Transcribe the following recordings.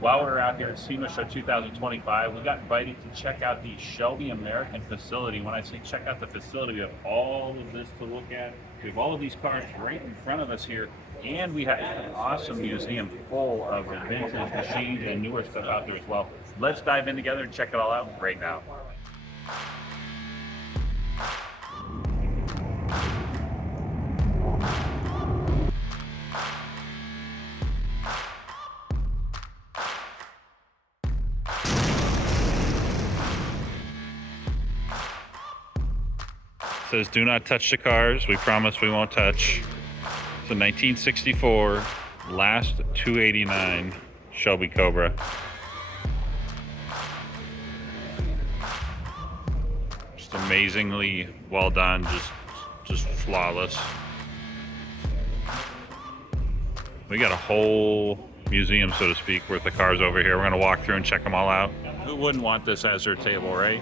While we're out here at SEMA Show 2025, we got invited to check out the Shelby American facility. When I say check out the facility, we have all of this to look at. We have all of these cars right in front of us here, and we have an awesome museum full of vintage machines and newer stuff out there as well. Let's dive in together and check it all out right now. Says do not touch the cars. We promise we won't touch. It's a 1964 last 289 Shelby Cobra. Just amazingly well done, just flawless. We got a whole museum, so to speak, worth of cars over here. We're gonna walk through and check them all out. Who wouldn't want this as their table, right?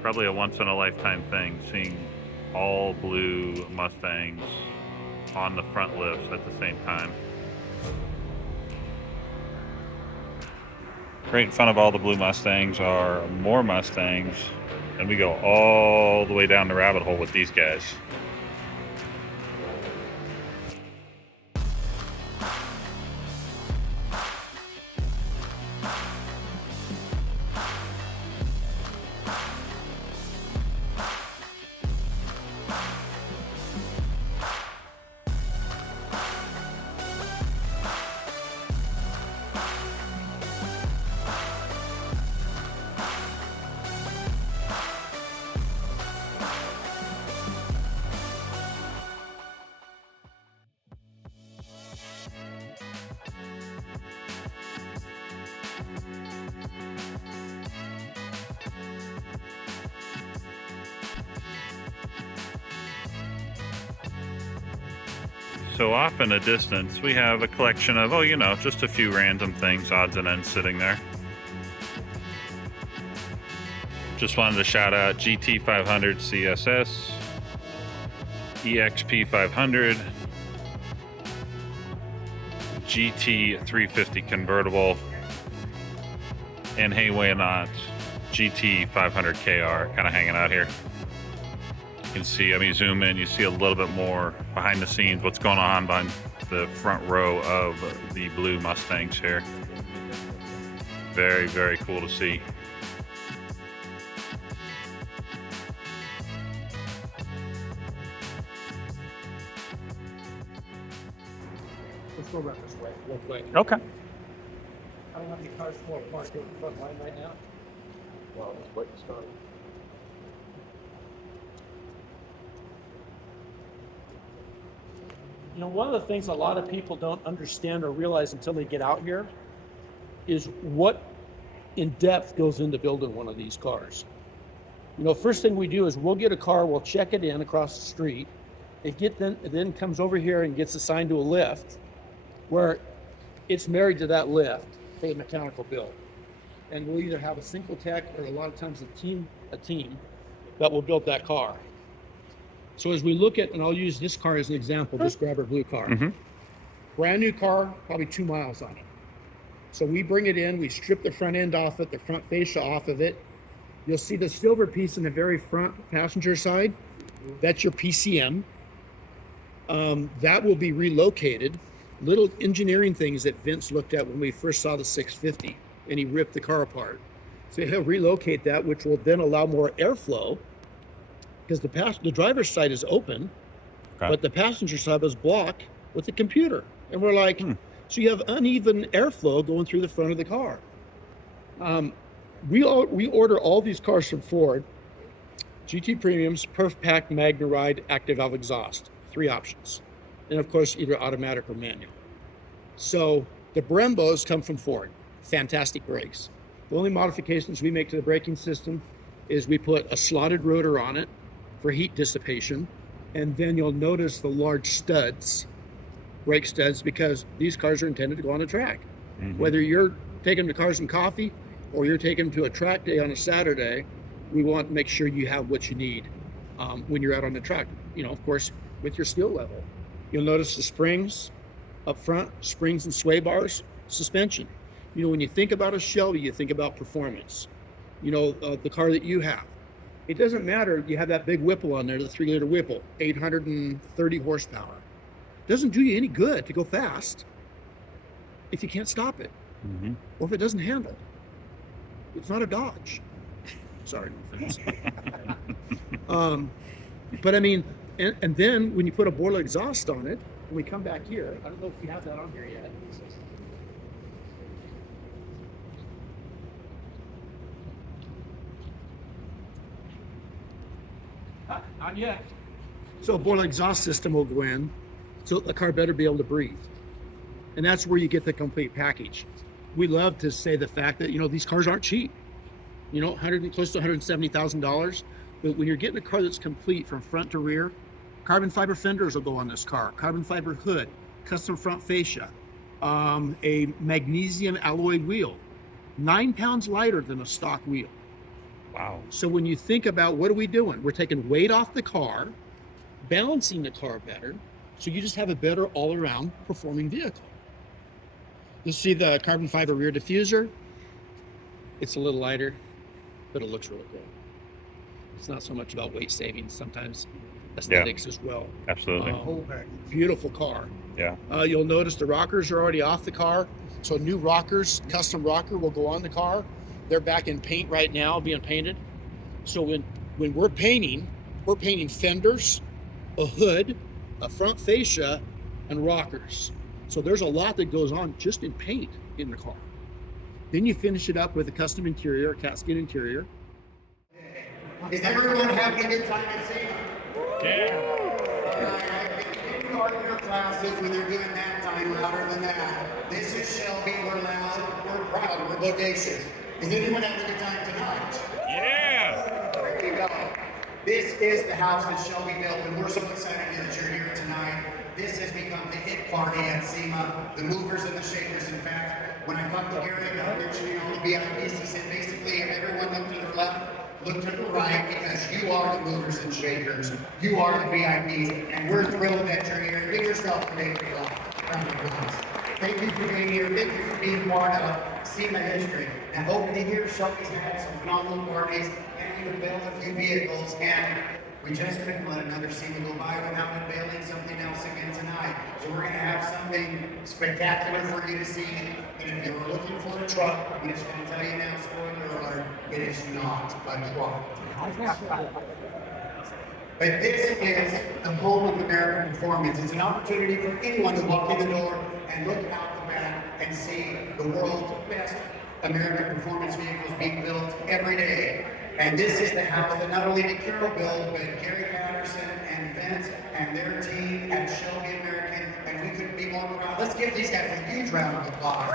Probably a once-in-a-lifetime thing, seeing all blue Mustangs on the front lifts at the same time. Right in front of all the blue Mustangs are more Mustangs, and we go all the way down the rabbit hole with these guys. So off in the distance, we have a collection of, just a few random things, odds and ends sitting there. Just wanted to shout out GT 500 CSS, EXP 500, GT 350 convertible, and hey, why not, GT 500 KR kind of hanging out here. You can see, you zoom in, you see a little bit more behind the scenes, what's going on behind the front row of the blue Mustangs here. Very, very cool to see. Let's go around this way real quick. Okay. I don't have any cars for parked in the front line right now. Well, let's wait to start. One of the things a lot of people don't understand or realize until they get out here is what in depth goes into building one of these cars. First thing we do is we'll get a car, we'll check it in across the street. It then comes over here and gets assigned to a lift where it's married to that lift, a mechanical build. And we'll either have a single tech or a lot of times a team that will build that car. So as we look at, and I'll use this car as an example, this grabber blue car. Brand new car, probably 2 miles on it. So we bring it in, we strip the front end off it, the front fascia off of it. You'll see the silver piece in the very front passenger side. That's your PCM. That will be relocated. Little engineering things that Vince looked at when we first saw the 650, and he ripped the car apart. So he'll relocate that, which will then allow more airflow, because the driver's side is open, but the passenger side was blocked with the computer. And we're like, so you have uneven airflow going through the front of the car. We order all these cars from Ford. GT Premiums, Perf Pack, Magna Ride, Active Valve Exhaust, 3 options. And of course, either automatic or manual. So the Brembos come from Ford, fantastic brakes. The only modifications we make to the braking system is we put a slotted rotor on it for heat dissipation. And then you'll notice the large studs, brake studs, because these cars are intended to go on a track. Whether you're taking the cars and coffee or you're taking them to a track day on a Saturday, we want to make sure you have what you need when you're out on the track. You know, of course, with your skill level. You'll notice the springs up front, springs and sway bars, suspension. You know, when you think about a Shelby, you think about performance. You know, the car that you have. It doesn't matter, you have that big Whipple on there, the 3-liter Whipple, 830 horsepower. Doesn't do you any good to go fast if you can't stop it, or if it doesn't handle. It's not a Dodge. Sorry, no offense. But I mean, and then when you put a boiler exhaust on it, when we come back here, I don't know if you have that on here yet. Not yet. So a boiler exhaust system will go in, so the car better be able to breathe. And that's where you get the complete package. We love to say the fact that, you know, these cars aren't cheap. You know, close to $170,000. But when you're getting a car that's complete from front to rear, carbon fiber fenders will go on this car, carbon fiber hood, custom front fascia, a magnesium alloy wheel, 9 pounds lighter than a stock wheel. Wow. So when you think about what are we doing? We're taking weight off the car, balancing the car better, so you just have a better all-around performing vehicle. You'll see the carbon fiber rear diffuser. It's a little lighter, but it looks really good. It's not so much about weight savings, sometimes aesthetics as well. Absolutely. Beautiful car. Yeah. You'll notice the rockers are already off the car. So new rockers, custom rocker will go on the car. They're back in paint right now, being painted. So when we're painting fenders, a hood, a front fascia, and rockers. So there's a lot that goes on just in paint in the car. Then you finish it up with a custom interior, a casket interior. Is everyone having a good time at SEMA? Yeah. Any part of your classes when they're doing that time louder than that. This is Shelby, we're loud, we're proud, we're bodacious. Is anyone having a good time tonight? Yeah. There you go. This is the house that Shelby built, and we're so excited that you're here tonight. This has become the hit party at SEMA, the movers and the shakers. In fact, when I talked to Gary about mentioning all the VIPs, he said basically everyone look to the left, look to the right, because you are the movers and shakers. You are the VIPs, and we're thrilled that you're here. Give yourself a big round of applause. Thank you for being here. Thank you for being part of SEMA history. And over the years, Shelby's had some phenomenal parties, and we've built a few vehicles, and we just couldn't let another SEMA go by without unveiling something else again tonight. So we're going to have something spectacular for you to see. And if you were looking for a truck, I'm just going to tell you now, spoiler alert, it is not a truck. But this is the home of American performance. It's an opportunity for anyone to walk in the door and look out the back and see the world's best American performance vehicles being built every day. And this is the house that not only did Carol build, but Gary Patterson and Vince and their team at Shelby American, and we couldn't be more proud. Let's give these guys a huge round of applause.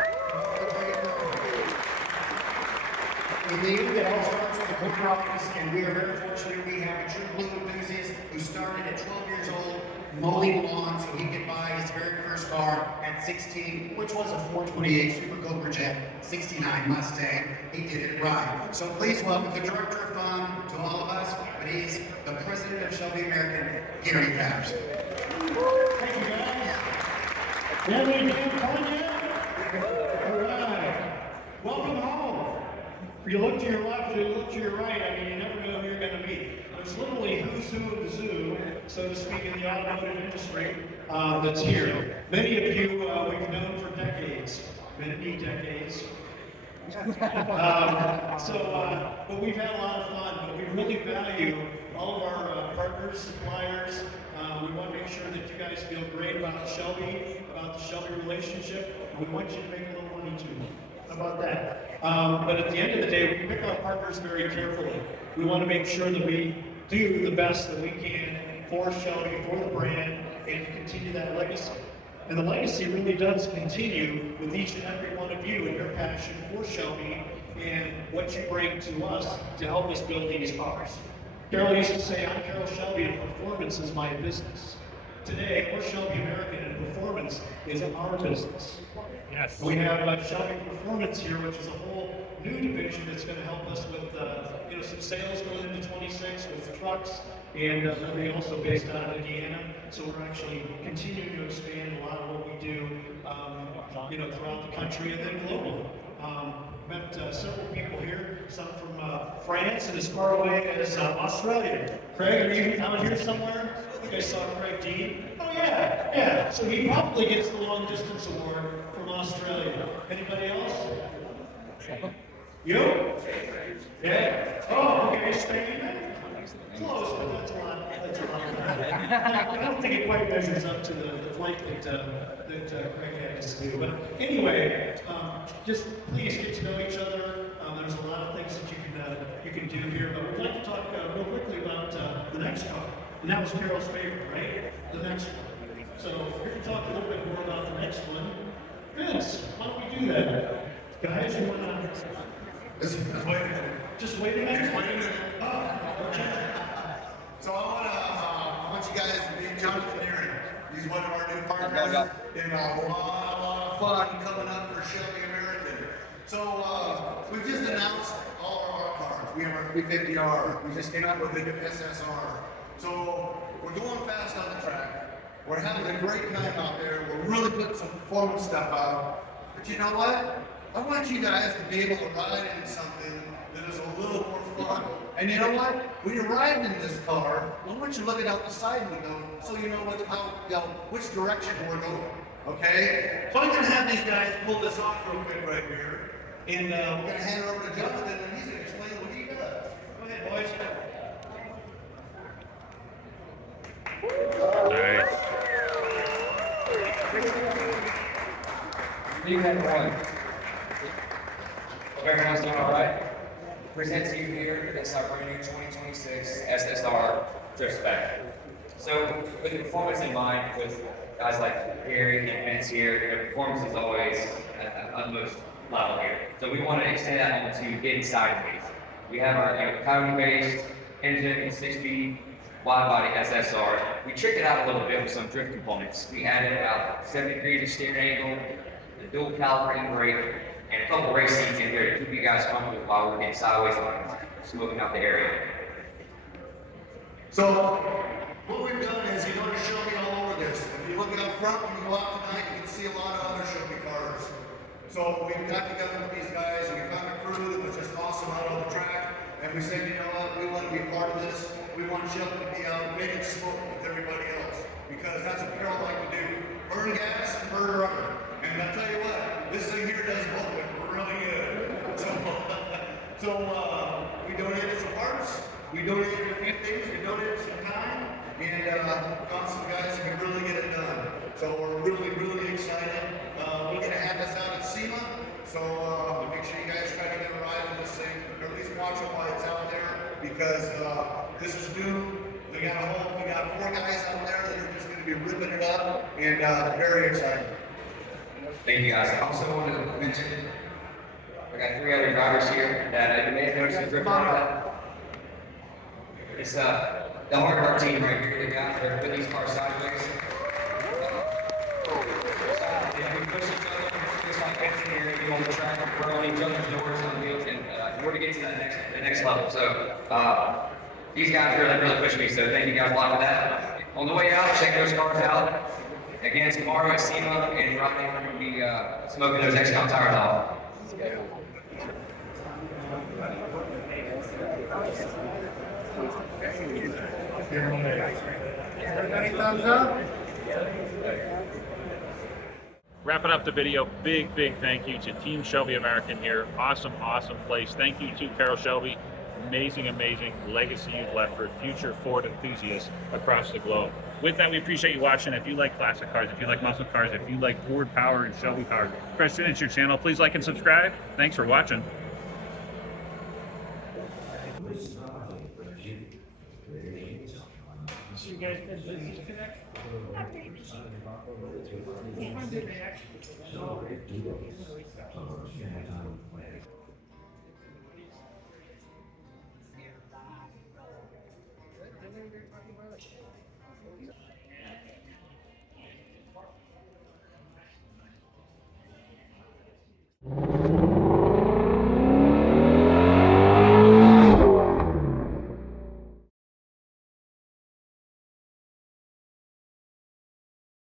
In the end, it all starts with the corporate office, and we are very fortunate we have a true blue enthusiast who started at 12 years old, mowing lawn so he could buy his very first car at 16, which was a 428 Super Cobra Jet 69 Mustang. He did it right. So please welcome the Director of Fun to all of us, but he's the President of Shelby American, Gary Caps. Thank you, guys. Family damn fun yet? All right. Welcome home. You look to your left, you look to your right, I mean, you never know who you're going to meet. There's literally who's who of the zoo, so to speak, in the automotive industry that's here. Many of you we've known for decades, many decades. But we've had a lot of fun, but we really value all of our partners, suppliers. We want to make sure that you guys feel great about Shelby, about the Shelby relationship, and we want you to make a little money too. How about that? But at the end of the day, we pick our partners very carefully. We want to make sure that we do the best that we can for Shelby, for the brand, and continue that legacy. And the legacy really does continue with each and every one of you and your passion for Shelby and what you bring to us to help us build these cars. Carol used to say, I'm Carol Shelby and performance is my business. Today, we're Shelby American and performance is our business. Yes. We have Shelby Performance here, which is a whole new division that's going to help us with some sales going into 26 with trucks, and they're also based out of Indiana. So we're actually continuing to expand a lot of what we do, throughout the country and then globally. Met several people here, some from France and as far away as Australia. Craig, are you out here somewhere? I think I saw Craig Dean. Oh yeah. So he probably gets the long distance award from Australia. Anybody else? You? Yeah. Oh, okay, Spain. Close, but that's a lot. I don't think it quite measures up to the flight that Craig had us do. But anyway, just please get to know each other. There's a lot of things that you can do here, but we'd like to talk real quickly about the next car. And that was Carol's favorite, right? The next one. So we're going to talk a little bit more about the next one. Vince, why don't we do that? Guys, you want to... Just wait a minute. Just wait a minute? Just wait a minute. Oh, okay. So I want you guys to meet Jonathan Aaron. He's one of our new partners, and a lot of fun coming up for Shelby American. So we've just announced all of our cars. We have our 350R. We just came out with the new SSR. So we're going fast on the track. We're having a great time out there. We're really putting some performance stuff out. But you know what? I want you guys to be able to ride in something that is a little more fun. And you know what? When you're riding in this car, I want you looking out the side window so you know which direction we're going. Okay? So I'm going to have these guys pull this off real quick right here. And we're going to hand it over to Jonathan, and he's going to explain what he does. Go ahead, boys. Nice. You had one. Hope everyone's doing all right. Present to you here is our brand new 2026 SSR drift spec. So with the performance in mind, with guys like Gary and Vince here, performance is always at the utmost level here. So we want to extend that on to getting sideways. We have our coyote-based engine, 6-speed, wide-body SSR. We tricked it out a little bit with some drift components. We added about 70 degrees of steering angle, the dual calibrating brake, and a couple race seats in here to keep you guys comfortable while we're getting sideways and smoking out the area. So what we've done is you're going to show me all over this. If you look out front when you go out tonight, you can see a lot of other Shelby cars. So we got together with these guys and we found a crew that was just awesome out on the track. And we said, you know what, we want to be a part of this. We want Shelby to be out making smoke with everybody else. Because that's what Carol like to do. Burn gas and burn rubber. And I'll tell you what, this thing here does both of it really good. So we donated some parts, we donated a few things, we donated some time, and found some guys who can really get it done. So we're really excited. We're going to have this out at SEMA, so make sure you guys try to get a ride on this thing, or at least watch it while it's out there, because this is new. We got 4 guys out there that are just going to be ripping it up, and very excited. Thank you guys. I also wanted to mention, we got 3 other drivers here that you may have noticed a drip on that. It's that the heart of our team right here, the guys that are putting these cars sideways. If we push each other, just like Benson here, we on the track, we're on each other's doors on the wheels, and we're to get to the next level. So these guys really pushed me. So thank you guys a lot for that. On the way out, check those cars out. Again, tomorrow at SEMA and Friday we're going to be smoking those XCOM tires off. Everybody thumbs up? Wrapping up the video, big thank you to Team Shelby American here. Awesome place. Thank you to Carol Shelby. Amazing legacy you've left for future Ford enthusiasts across the globe. With that, we appreciate you watching. If you like classic cars, if you like muscle cars, if you like Ford power and Shelby power, press in, it's your channel. Please like and subscribe. Thanks for watching. You guys did business connect?